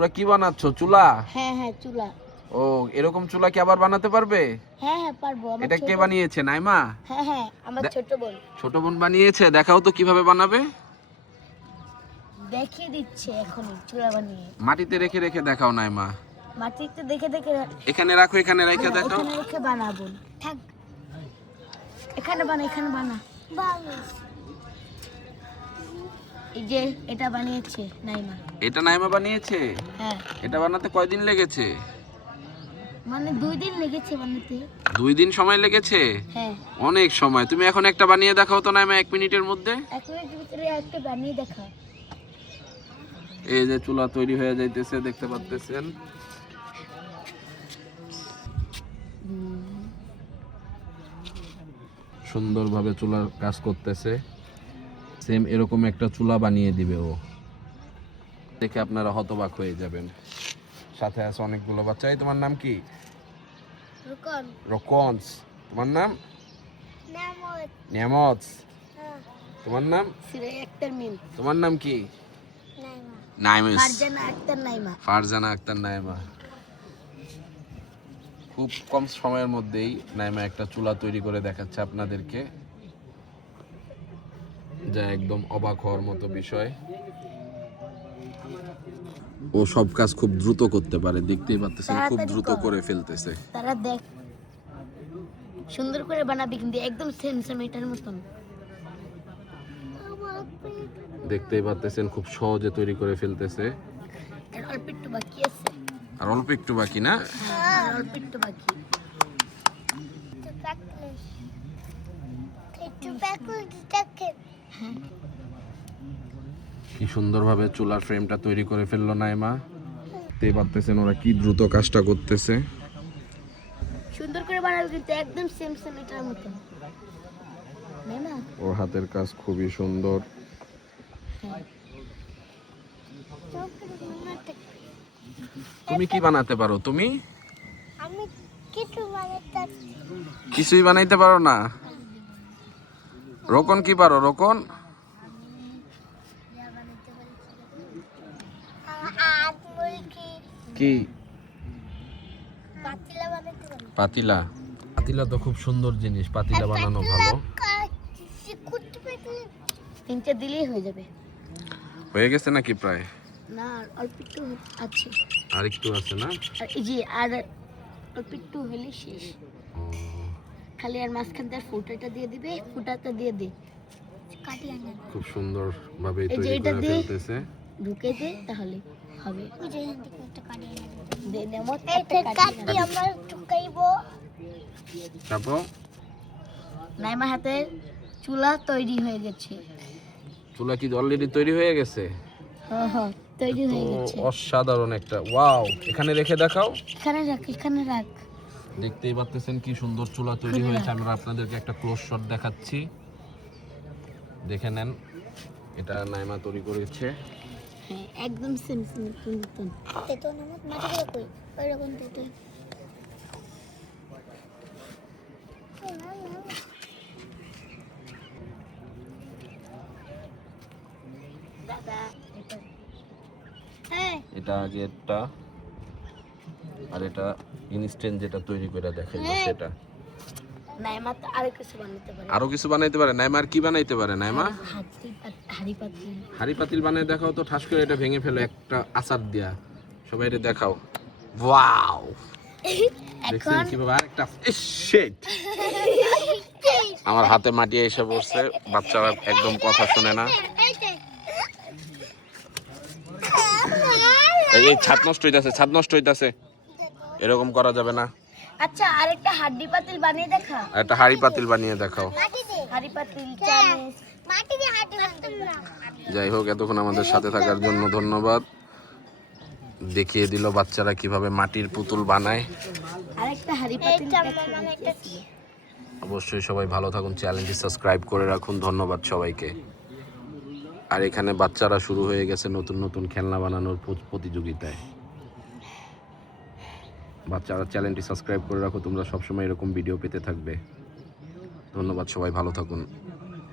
তোমরা কি বানাচ্ছ? চুলা? হ্যাঁ হ্যাঁ চুলা। ও এরকম চুলা কি আবার বানাতে পারবে? হ্যাঁ হ্যাঁ পারব। এটা কে বানিয়েছে নাইমা? হ্যাঁ হ্যাঁ আমার ছোট বোন। ছোট বোন বানিয়েছে? দেখাও তো কীভাবে বানাবে। দেখিয়ে দিচ্ছে এখন চুলা বানিয়ে। মাটিতে রেখে রেখে দেখাও নাইমা। মাটিতে দেখে দেখে এখানে রাখো এখানে রেখে হ্যাঁ, দেখাও। এখানে রেখে বানাবো। থাক। এখানে বানা এখানে বানা। এই যে এটা বানিয়েছে নাইমা। এটা নাইমা বানিয়েছে? হ্যাঁ। এটা বানাতে কয়দিন লেগেছে? মানে দুই দিন লেগেছে বানাতে। দুই দিন সময় লেগেছে? হ্যাঁ। অনেক সময়। তুমি এখন একটা বানিয়ে দেখাও তো নাইমা এক মিনিটের মধ্যে। এক মিনিটের ভিতরে একটা বানিয়ে দেখা এই যে চুলা তৈরি হয়ে যাইতেছে দেখতে পাচ্তেছেন? সুন্দরভাবে চুলার কাজ করতেছে। সেম এরকম একটা চুলা বানিয়ে দিবে ও। দেখে আপনারা হতবাক হয়ে যাবেন। সাথে আছে অনেকগুলো বাচ্চা। এই তোমার নাম কি? রুকন। তোমার নাম? নামত। নিয়ামত তোমার নাম? সিরে আক্তার মিম। তোমার নাম কি? নাইমা। নাইমিস। ফারজানা আক্তার নাইমা। ফারজানা আক্তার নাইমা। খুব কম সময়ের মধ্যেই নাইমা একটা চুলা তৈরি করে দেখাচ্ছে আপনাদেরকে। যা একদম অবাক হওয়ার মতো বিষয়। ও সব কাজ খুব দ্রুত করতে পারে দেখতেই পাচ্ছেন খুব দ্রুত করে। ফেলতেছে। তারা দেখ সুন্দর করে বানাবি কিন্তু একদম সেম সেম এটার মতন। দেখতেই পাচ্ছেন খুব সহজে তৈরি করে ফেলতেছে। আর অল্প একটু বাকি আছে। আর অল্প একটু বাকি না? হ্যাঁ আর অল্প একটু বাকি। হ্যাঁ কি সুন্দরভাবে চুলার ফ্রেমটা তৈরি করে ফেলল নাইমা। দেখতেই পাচ্ছেন ওরা কি দ্রুত কাজটা করতেছে। সুন্দর করে বানাবি কিন্তু একদম সেম সেম এটার তাই ওর হাতের কাজ খুবই সুন্দর। তুমি কি বানাতে পারো? তুমি? আমি কিছু বানাতে কিছুই বানাইতে পারো না। রোকন কি পারো রোকন? কি? পাতিলা। পাতিলা পাতিলা তো খুব সুন্দর জিনিস পাতিলা বানানো ভালো। তিনটে দিলেই হয়ে যাবে। হয়ে গেছে নাকি প্রায়? না আর অল্প একটু আছে। আর একটু আছে না? যে আর অল্প একটু হলে শেষ। খালি আর মাঝখান দিয়ে ফুটাটা দিয়ে দিবে ফুটাটা দিয়ে দে। খুব সুন্দর ভাবে এই যে তৈরি এটা করে দিয়ে- ফেলতেছে। ঢুকে দে তাহলে হবে। দে নেমো কাটি আমরা ঢুকাইবো তারপর? নাইমা হাতে চুলা তৈরি হয়ে গেছে। চুলা কি অলরেডি তৈরি হয়ে গেছে? হ্যাঁ হ্যাঁ তৈরি হয়ে গেছে। অসাধারণ একটা ওয়াও এখানে রেখে দেখাও। এখানে রাখ এখানে রাখ। দেখতেই পাচ্ছেন কি সুন্দর চুলা তৈরি হয়েছে। আমরা আপনাদেরকে একটা ক্লোজ শট দেখাচ্ছি। দেখে নেন এটা নাইমা তৈরি করেছে। হ্যাঁ একদম সেম সেম মতন তেতো মাটি দিয়ে কই? ওই রকম তেতো দাদা এটা হ্যাঁ। এটা আগেরটা আর এটা ইনস্ট্যান্ট যেটা তৈরি করে দেখেন হ্যাঁ। সেটা। আরও কিছু বানাইতে পারে। নাইমা আর কি বানাইতে পারে নাইমা? হাড়ি পাতিল। বানাই দেখাও তো ঠাস করে এটা ভেঙে ফেলো একটা আচার দিয়া। সবাই এটা দেখাও। ওয়াও! দেখছেন কীভাবে? আরেকটা শিট আমার হাতে মাটি এসে পড়ছে বাচ্চারা একদম কথা শুনে না। এই ছাদ নষ্ট হইতাছে ছাদ নষ্ট হইতাছে। এরকম করা যাবে না। আচ্ছা আরেকটা হাড্ডি পাতিল বানিয়ে দেখা একটা হাড়ি পাতিল বানিয়ে দেখাও। হাড়ি পাতিল চামচ। মাটি দিয়ে মারতাম না যাই হোক এতক্ষণ আমাদের সাথে থাকার জন্য ধন্যবাদ। দেখিয়ে দিল বাচ্চারা কীভাবে মাটির পুতুল বানায়। আরেকটা হাড়ি পাতিল। অবশ্যই সবাই ভালো থাকুন চ্যানেলটি সাবস্ক্রাইব করে রাখুন। ধন্যবাদ সবাইকে। আর এখানে বাচ্চারা শুরু হয়ে গেছে নতুন নতুন খেলনা বানানোর প্রতিযোগিতায়। বাচ্চারা চ্যানেলটি সাবস্ক্রাইব করে রাখো, তোমরা সবসময় এরকম ভিডিও পেতে থাকবে। ধন্যবাদ সবাই, ভালো থাকুন।